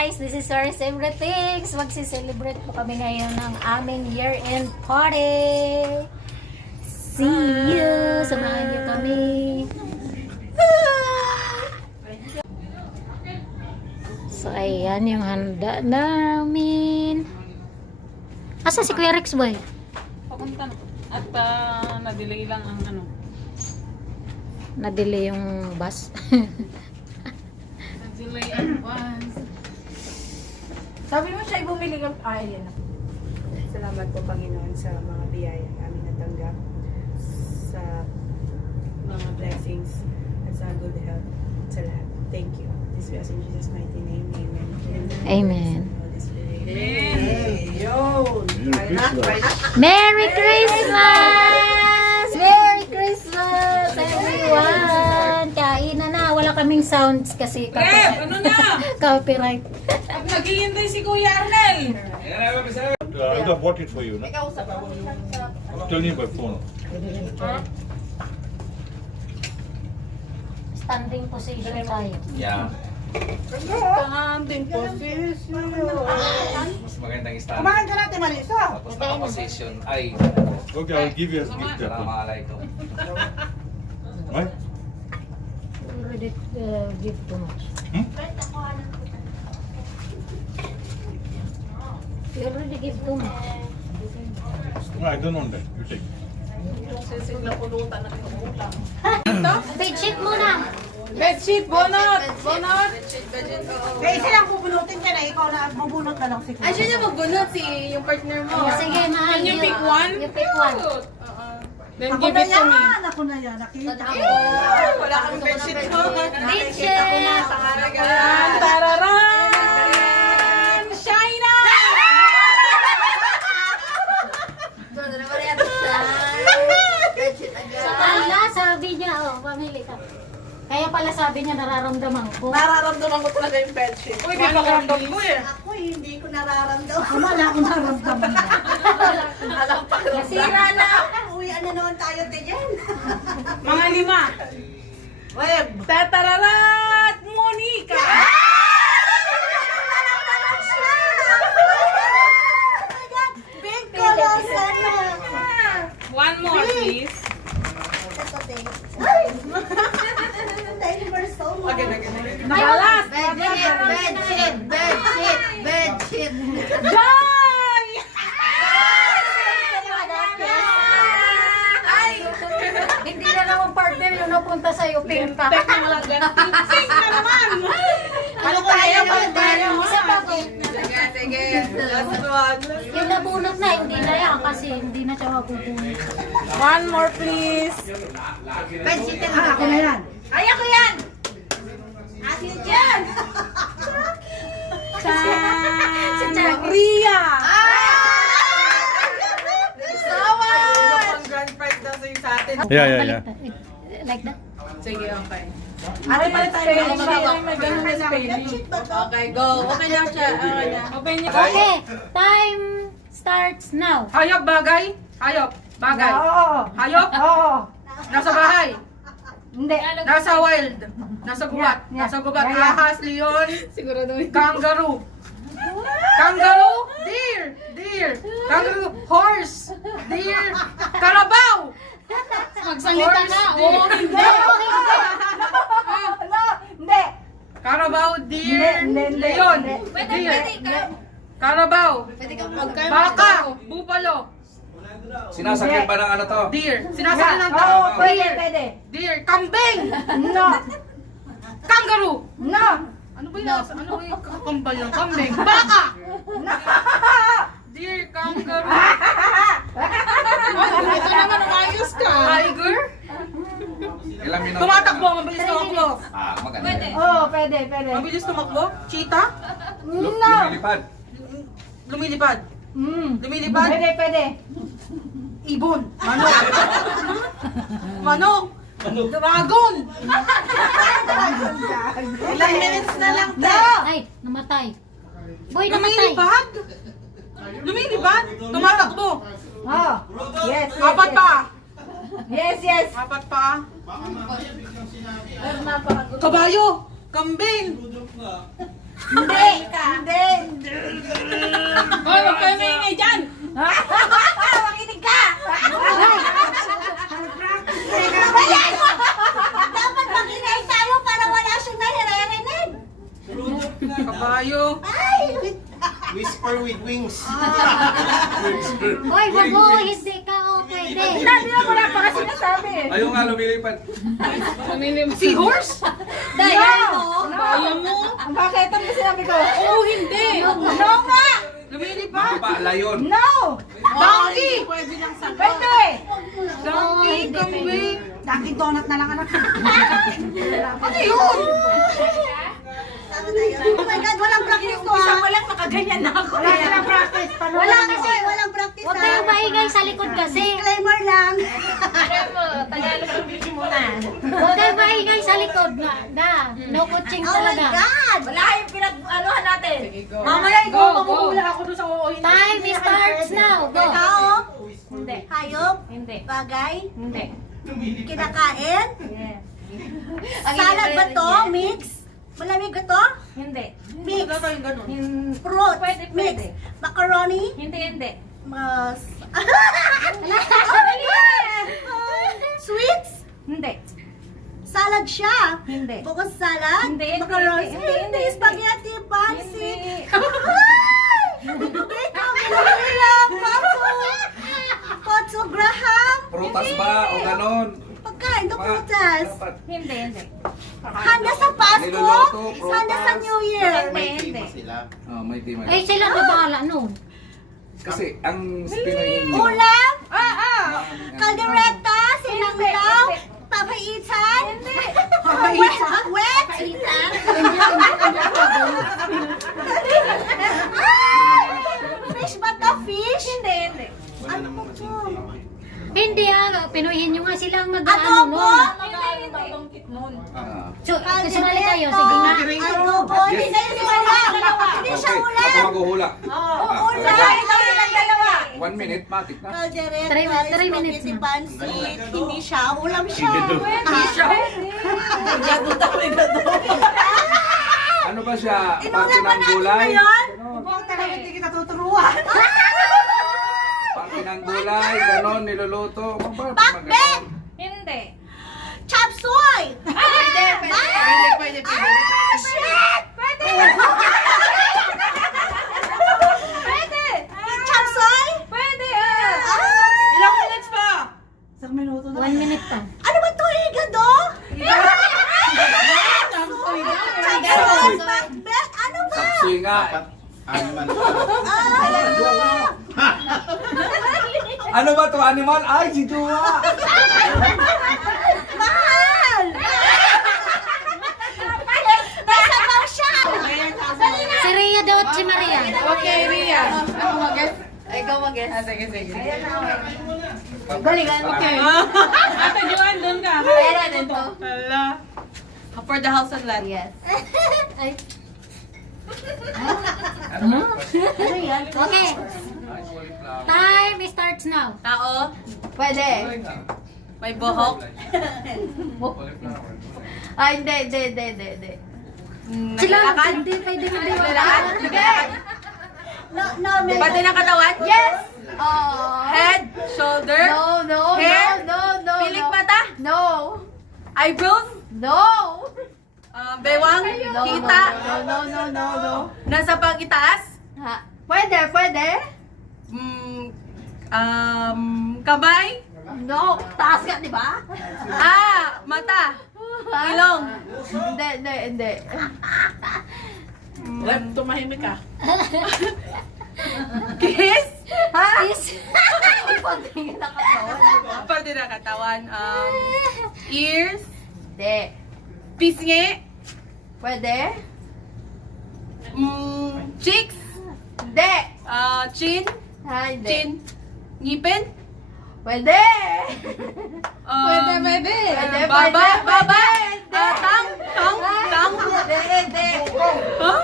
guys, this is Soris Everythings. Magsi-celebrate po kami ngayon ng aming year-end party. See you! Samahan niyo kami. So, ayan yung handa namin. Asa si Kuya Rex boy? Papunta na. At na-delay lang ang ano. Na-delay yung bus. Na-delay ang bus. Sabi mo siya bumili ng yan. Salamat po Panginoon sa mga biyaya namin natanggap, sa mga blessings at sa good health sa lahat. Thank you. This was in Jesus' mighty name. Amen. Amen. Merry Merry Christmas! Merry Christmas, everyone! Kainan na. Wala kaming sounds kasi Ano na? copyright. Pag naghihintay si Kuya Arnel. I got bought it for you. No? Tell me by phone. Standing position tayo. Yeah. Standing position. Mas magandang stand. Kumain ka natin, Marisa. Tapos naka-position. Ay, Okay, I'll give you as gift that salamat one. alaikum. Right? We already give too much. Hmm? We already give too much. No, I don't want that. You take. Bedsheet muna. Bedsheet, bonot! Bonot! Eh, isa lang bubunutin ka na. Ikaw na bubunot na lang si Ay, siya niya magbunot si yung partner mo. Sige, mahal. Can you pick one? You pick one. Then Ako give na it to me. yan. Ako na yan. Nakita ko. Wala kang bedsheet mo. Bedsheet! Tararan! Shaina! Ala, sabi niya, pamili ka. Kaya pala sabi niya, nararamdaman ko. Nararamdaman ko talaga yung bedsheet. Uy, di pa karamdam mo eh. Ako hindi ko nararamdaman. Wala akong nararamdaman. Alam pa. Nasira na. Uwian na naman tayo din. Mga lima. Web. Tatararat! Monica! Big color sana. One more, please. Thank you for so much. Nakalas! Bedsheet. Joy! Hindi na naman partner yung napunta sa'yo, pink pa. Tek na mga ganti. Sing na naman! Ano tayo? Isa pa ko. Sige. Last one. Yung nabunot na, hindi na yan kasi hindi na siya mabubunot. One more, please. Bedsheet na ako na yan. Ay, ako yan! Akin dyan! Si Chucky. Ria! Pang grand prize daw sa'yo sa atin. Yeah. Like that. Sige, okay. Ate pala tayo. May ganun na spelling. Okay, go. Okay na siya. Open niya. Okay, time starts now. Hayop, bagay? Hayop, bagay. Oo. Hayop? Oo. Nasa bahay. Hindi. Nasa wild. Nasa gubat. Yeah. Nasa gubat. Yeah. Ahas, leon. Sigurado. Kangaroo. Kangaroo. Deer. Kangaroo. Horse. Deer. Carabao. Magsalita na. Oo, hindi. Hindi. Carabao, deer, Hindi. leon. Hindi. Deer. Carabao. Baka. Bupalo. Sinasakyan ba ng ano to? Deer. Sinasabi ng tao. Oo, pwede, Deer. pwede. Deer. Kambing. No. Kangaroo. No. Ano ba yun? Ano yung kakambal ng kambing? Baka! Dear kangaroo. Ito naman, umayos ka. Tiger? Ilang minuto? Tumatakbo, mabilis tumakbo. Ah, maganda. Oo, pwede. Mabilis tumakbo. Cheetah? Lumilipad. Lumilipad. Lumilipad. Pwede. Ibon. Manok. Manok. Dragon. Ilang minutes na lang, te. Ay, namatay. Boy, namatay. Lumilipad? Lumilipad? Tumatakbo. Oh. Yes. Apat pa. Yes. Apat pa. Kabayo. Kambing. Hindi! Hindi! Hoy, huwag kayo maingay dyan! Makinig ka! Dapat makinig tayo para wala siyang naririnig. Kabayo. Whisper with wings. Hoy, bago, hindi ka pwede. Sabi na wala pa kasi nasabi. Ayaw nga lumilipad. Si horse? Dahil mo. Ayaw mo? Bakit? Ano yung sinabi ko? Oo, hindi. No nga! Lumilipad. Ano ba? Layon. No! Donkey! Pwede lang sa Pwede! donkey, kambing. Dunkin' Donut na lang anak. Ano yun? Oh my God, walang practice to ha. Walang makaganyan na ako. Wala silang practice. Wala kasi. Walang practice Huwag kayong maingay sa likod kasi. Disclaimer lang. Huwag kayong maingay sa likod na. No coaching Oh my talaga. God! Wala yung pinag-anuhan natin. Mamaya ikaw mamumula ako doon sa uuhin. Time starts now. Go. Tao? Hindi. Hayop? Hindi. Bagay? Hindi. Kinakain? Yes. Salad ba to? Mix? Malamig ba to? Hindi. Mix? Fruit? Pwede, Mix? pwede. Macaroni? Hindi. Mas... Sweets? Hindi. Salad siya? Hindi. Bukas salad? Hindi, Macaroni? hindi. Hindi. Spaghetti? Pancit? Hindi. Ikaw, ginagawa Potso Graham? Prutas ba o ganon? Pagkain to prutas. Dapat. Hindi. Handa sa Pasko? Niluluto, prutas. Handa sa New Year? May Hindi. tema sila. Oh, may team. Ay, sila na bahala nun. Kasi ang Pinoy nyo. Ulam? Yan. Kaldereta? Sinanglaw? Papaitan? Papaitan? Wet? Fish ba to? Fish? Hindi. Wala Ano namang po to? masing Hindi Pinuhin nyo nga sila ang mag-ano Adobo? nun. Ah. So, sumali kayo. Sige nga. Adobo? Hindi Yes. siya ulam. Hindi siya Okay, ulam. ako maghuhula. Ulam. Ikaw silang dalawa. 1 minute, matik na. Kaldereta, 3 minutes spaghetti na. pancit. Hindi siya. Ulam siya. Hindi siya. Ano ba siya? Parte Inulam ba ng natin gulay? ngayon? Huwag talaga hindi kita Parte ng gulay, ganon, niluluto. Bakbet! Hindi. Chop suey! Pwede. Ah, shit! Pwede! Pwede! Chop suey? Pwede! Ilang minutes pa? 1 minute pa. Ano ba ito? Higado? Chop suey, bakbet? Ano ba? Sapsi nga. Animal. Ano ba to animal? Ay, si Jua! Mahal! Nasa ba siya? Si Rhea daw at si Maria. Okay, Ria. Ako mag-guess? Ikaw mag-guess. Sige. Galingan. Okay. Ate Joanne, doon ka. Pera din to. Hala. For the house and land. Yes. Ay. Ano? Ano yan? Okay. Time starts now. Tao, Pwede. may buhok, Ay, hindi. Sila, naglalakad. hindi pwede na Naglalakad. Naglalakad. No, Pati ng katawan? Yes! Head, shoulder, No, hair, no. pilik mata, No. eyebrows, No. bewang, No, kita, no. nasa pang-itaas, Ha? Pwede. kamay, No. Taas ka, di ba? mata, ilong. Hindi. Tumahimik ka. Kiss, Ha? Pagtingin na katawan, di ba? pati ng katawan, ears, Hindi. pisngi, Pwede? cheeks, Hindi. chin, Ha, hindi. chin, ngipin, Pwede. Pwede. Pwede. Baba, Pwede. tang. Hindi. Huh?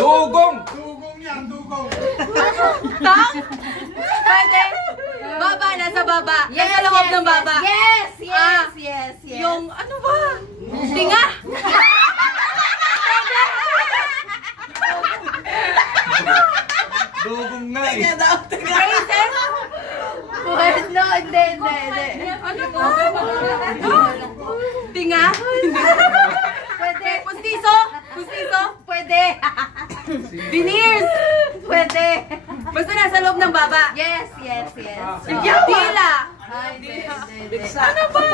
Dugong! Tang? Pwede. Baba, nasa baba. Nasa loob ng baba. Yes. Yung, ano ba? Tinga. Hindi nga. Pwede. Pustiso? Pustiso? Pwede. Veneers? Pwede. Basta nasa loob ng baba. Yes, yes, yes. Dila. Ano ba?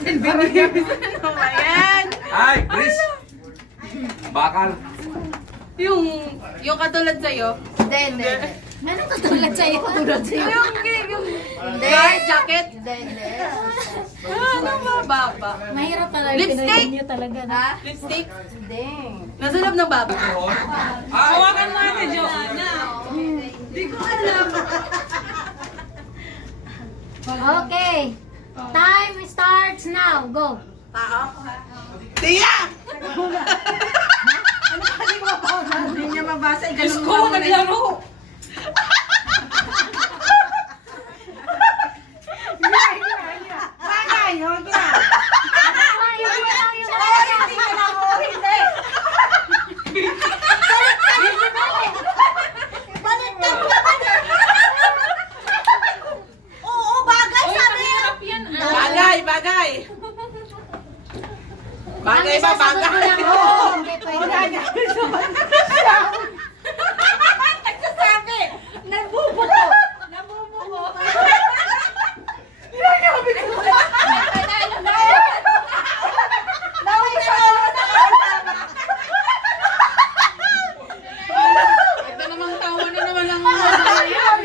Veneers. Ano ba yan? Ay, Chris. Bakal. Yung katulad sa'yo. Hindi. Anong katulad sa'yo? Katulad sa'yo? Yung guard jacket. Hindi. Ano ba baba? Mahirap talaga. Lipstick? Niyo talaga na. Lipstick? Hindi. Nasa loob ng baba. Hawakan mo natin, Joanna. Hindi ko alam. Okay. Time starts now. Go. Tia! Hindi niya mabasa. Diyos ko, naglaro! Bagay, huwag na. Bagay, bagay! Bagay ba, bagay? Hindi pwede. Nagsasabi! Nagbubuko! Nagbubuko! Ito namang tawa na naman ang Ano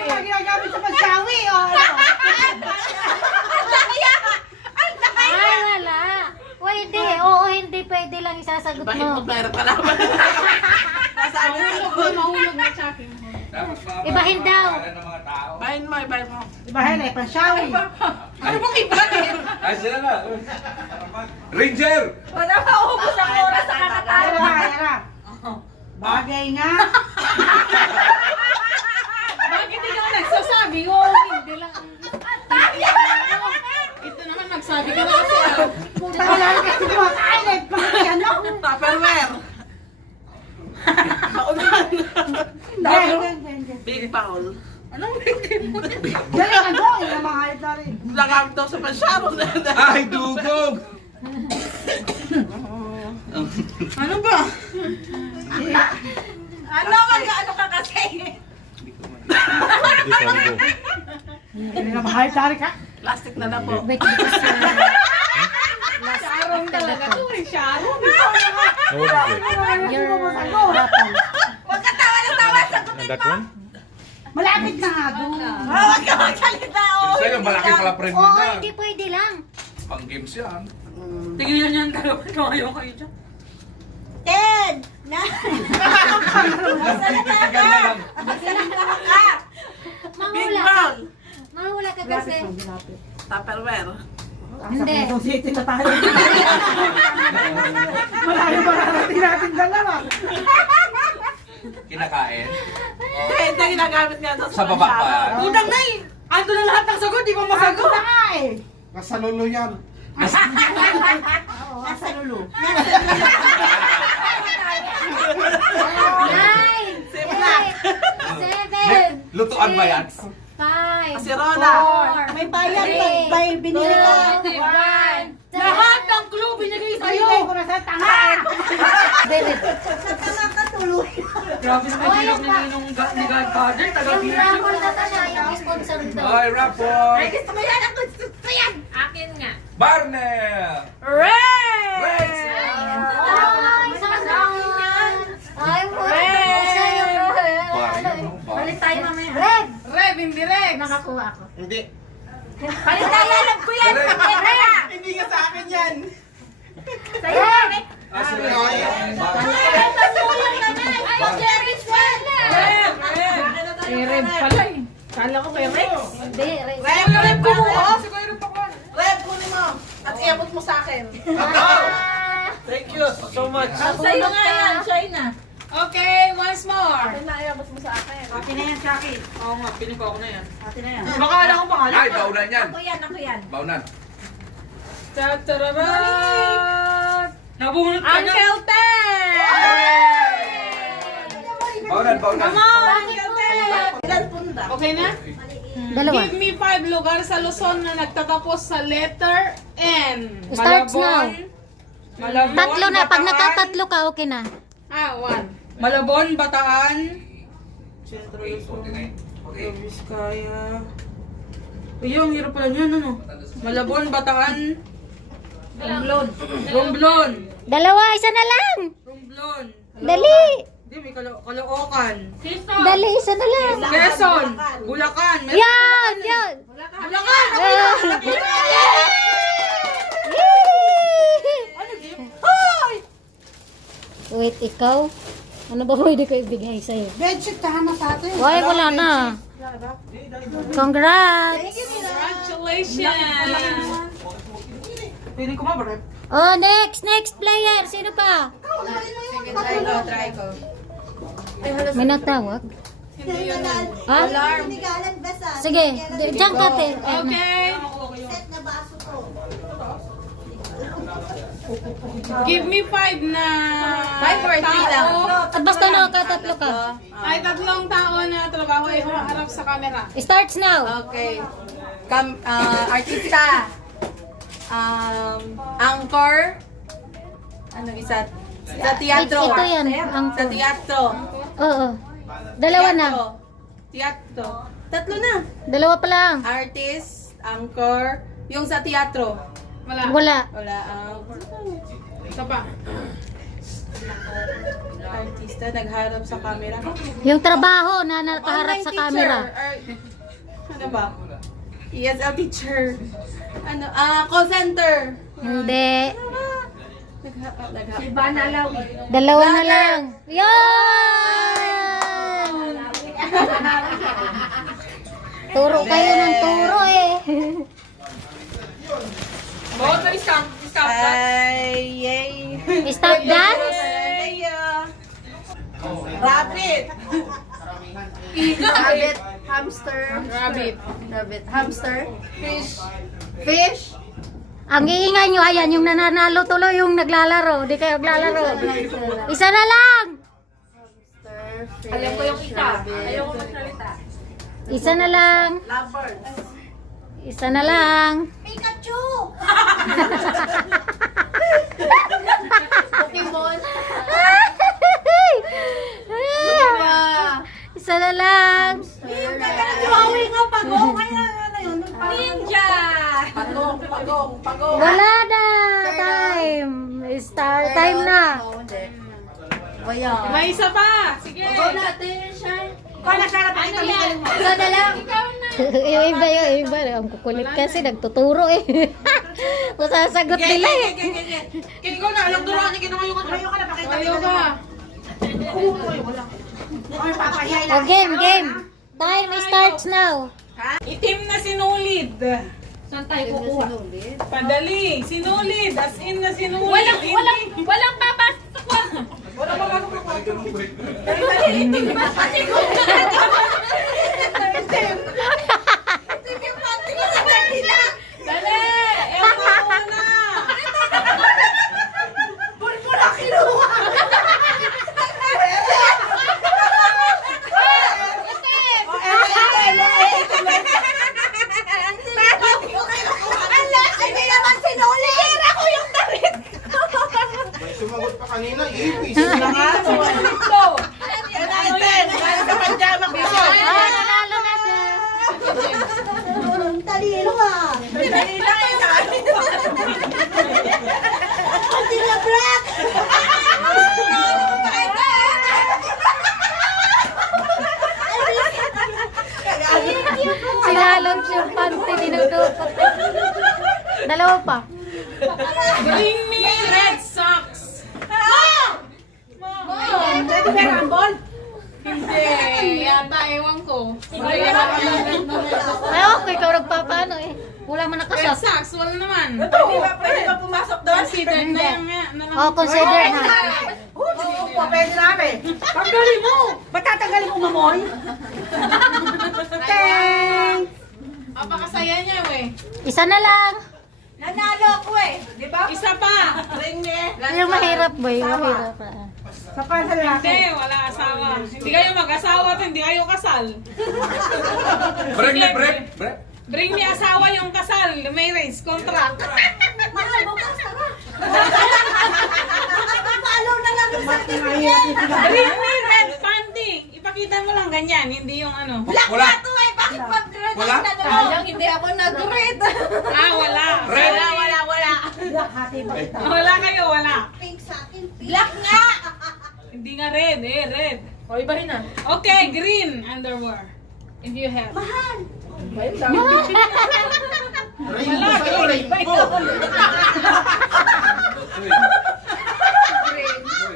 ba ginagamit sa pagsawi? O ano? Ay, wala. Pwede. Oo, hindi pwede lang isasagot Bakit mo. magbayar ka naman? Nasaan na mahulog na siya. Ibahin daw. Ng mga tao. Bahin mo, ibahin mo. Ibahin eh, pansawi. Ano mong ibahin? Ay, sila na. Ranger! Wala pa ubos ang oras sa kakatawa. Ayan na, ayan na. Bagay nga. Bakit hindi ka nagsasabi? Oo, hindi lang. Ito naman nagsabi ka na kasi. Puta ka lang kasi kumakain eh. Bakit ano? Tupperware. Big bowl. Anong big bowl? Galing ano, yung mga hayop na rin. Lagam daw sa pasyaro na. Ay, dugong! Ano ba? Ano mag-ano ka kasi? This one go. Hindi na mga hayop na rin ka. Plastic na na po. Wait, because Sharon talaga to eh, Sharon. Now what is it? your weapon. Huwag ka tawa na tawa sa And that one? Malapit na nga doon. Huwag ka magsalita. Yung sa'yo, malaki pala premium Oo, na. hindi pwede lang. Pang games yan. Tigilan niyan dalawa. Ayaw kayo dyan. Ted! Big Mahula ka. bowl. Mahula ka kasi. Tupperware. Hindi. Sa City na tayo. Malayo ba narating natin dalawa? Kinakain. Hindi ginagamit nga daw Sa baba pa. Udang na eh. Ando na lahat ng sagot, di ba masagot? Sagot na nga eh. Nasa lolo yan. Nasa lulo. 9, Simplak. 7, Lutuan ba yan? 5, Kasirola. 4, May bayan, may binili ka. 1. Lahat ng clue binigay sa'yo. Ibigay ko na sa tanga. Sa tama ka tuloy. Grabe naman yung ni Godfather. Yung raffle na siya, yung sponsor daw. Ay, Rapol! Gusto mo yan? Ang gusto ko yan. Akin nga. Barnel! Red! Red! Ay, sasawin. Ay, wala sa'yo. Barnel, no? Palit tayo mamaya. Red! Red, hindi red. Nakakuha ako. Hindi. Palit tayo. Alam ko yan. Red! Hindi nga sa akin yan. Sa'yo yan. Ah, sila. Ay, Jerry's fan. Red. Red pala eh. Kala ko may Rex. Hindi, Red. Red kumuha. Red, kunin mo. At iabot mo sa akin. Thank you so much. Sa'yo nga yan, China. Okay, once more. Akin na, iabot mo sa akin. Akin na yan, Shaki. Oo nga, piling ko ako na yan. Akin na yan. Baka alam ko pangalan. Ay, baunan yan. Ako yan. Baunan. Tararat! Nabunot ka na. Uncle Ted! Baunan, baunan. Come on, Uncle Ted! Okay na? Dalawa. Give me 5 lugar sa Luzon na nagtatapos sa letter N. Starts now. Malabon, Tatlo na. Pag Bataan. nakatatlo ka, okay na. 1. Malabon, Bataan. Central Luzon. Vizcaya. Ay, ang hirap pala niyan, ano? Malabon, Bataan. Romblon. Dalawa, isa na lang. Romblon. Dali. Hindi, may Caloocan. Dali, isa na lang. Quezon. Bulacan. Meron Yan, yan. Bulacan. Wait, ikaw? Ano ba pwede ko ibigay sa'yo? Bedsheet, tama sa atin. Why, wala na. Congrats! Congratulations! Pili ko mabarep. Oh, next player. Sino pa? Try ko. May nagtawag? Ha? Sige, diyan ka, te. Okay. Give me 5 na 5 or 3 lang. At basta nakatatlo ka. Ay, tatlong tao na trabaho ay humaharap sa camera. Starts now. Okay. Artista. Anchor. Ano isa? Sa teatro. Ito yan. Sa teatro. Oo. Dalawa na. Teatro. Tatlo na. Dalawa pa lang. Artist, anchor, yung sa teatro. Wala. Wala. Wala. Isa pa. Artista, nagharap sa camera. Yung trabaho na nakaharap Online sa teacher. camera. Ano ba? ESL teacher. Ano? Call center. Hindi. Iba na lang. Dalawa na lang. Yan! Turo kayo ng turo eh. Bawat na discount. Ay, yay. Stop dance? Rabbit. Rabbit. Hamster. Rabbit. Rabbit. Hamster. Fish. Fish. Ang iingay nyo, ayan, yung nananalo tuloy yung naglalaro. Di kayo naglalaro. Isa na lang! Alam ko yung isa. Ayaw ko magsalita. Isa na lang. Lovebirds. Isa na lang. Pikachu! Pokemon. Isa na lang. Huawei nga, pagong. Kaya ano yun? Ninja! Pagong. Wala na. Time. Start time na. May isa pa. Sige. Kung nasarap ang kami. Ikaw na lang. Ikaw na. Yung iba. Ang kukulit kasi nagtuturo eh. Masasagot nila eh. Kaya ikaw na, alam duruan niya ginawa yung Ayaw ka na, pakita Tayo ka. Ay, papahiya O, game. Time starts now. Itim na sinulid. Saan tayo kukuha? Padali. Sinulid. As in na sinulid. Walang papasok. Dali. Ewan mo na. Bulbula kinuha! Hindi naman sinuli! Kira ko yung damit! Sumagot pa kanina, ipis. Ito. Nanalo na siya. Talilo ah! Pati na black! Sinalog siya yung panty. Dinagdukot. Dalawa pa. Bring me red socks. Pwede ba yung ball? Hindi. Yata, ewan ko. Ay, okay. Ikaw nagpapaano eh. Wala man Red nakasas. socks, wala naman. Pwede ba pumasok doon? Considered na yan nga. Na lang. Oh, consider na. Oo, pwede namin. Tanggalin mo! Ba't tatanggalin mo, mamoy? Thanks! Apakasaya niya, we. Isa na lang. Nanalo ako eh! Di ba? Isa pa. Ring me! Yung mahirap boy. Mahirap. Hindi, wala asawa. Hindi kayo mag-asawa at hindi kayo kasal. Break na, break. Break. Bring me asawa yung kasal, marriage, contract. Bring me red panty. Ipakita mo lang ganyan, hindi yung ano. Wala. Wala. Sayang, hindi ako nag-red. Ah, wala. Red. Wala. Wala kayo, wala. Black nga! Hindi nga red, red. O, ibahin na. Okay, green underwear. If you have. Rainbow sa'yo, rainbow.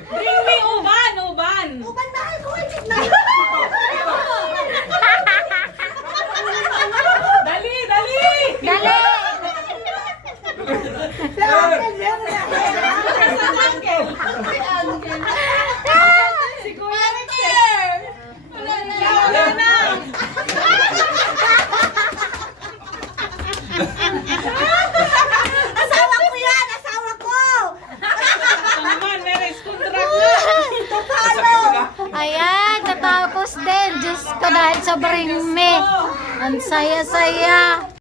Bring me uban. Dali. Dali! Si Kuya Rexel. Wala na. Ito naman, marriage contract na. Ayan, natapos din. Diyos ko, dahil sobrang me. Ang saya-saya.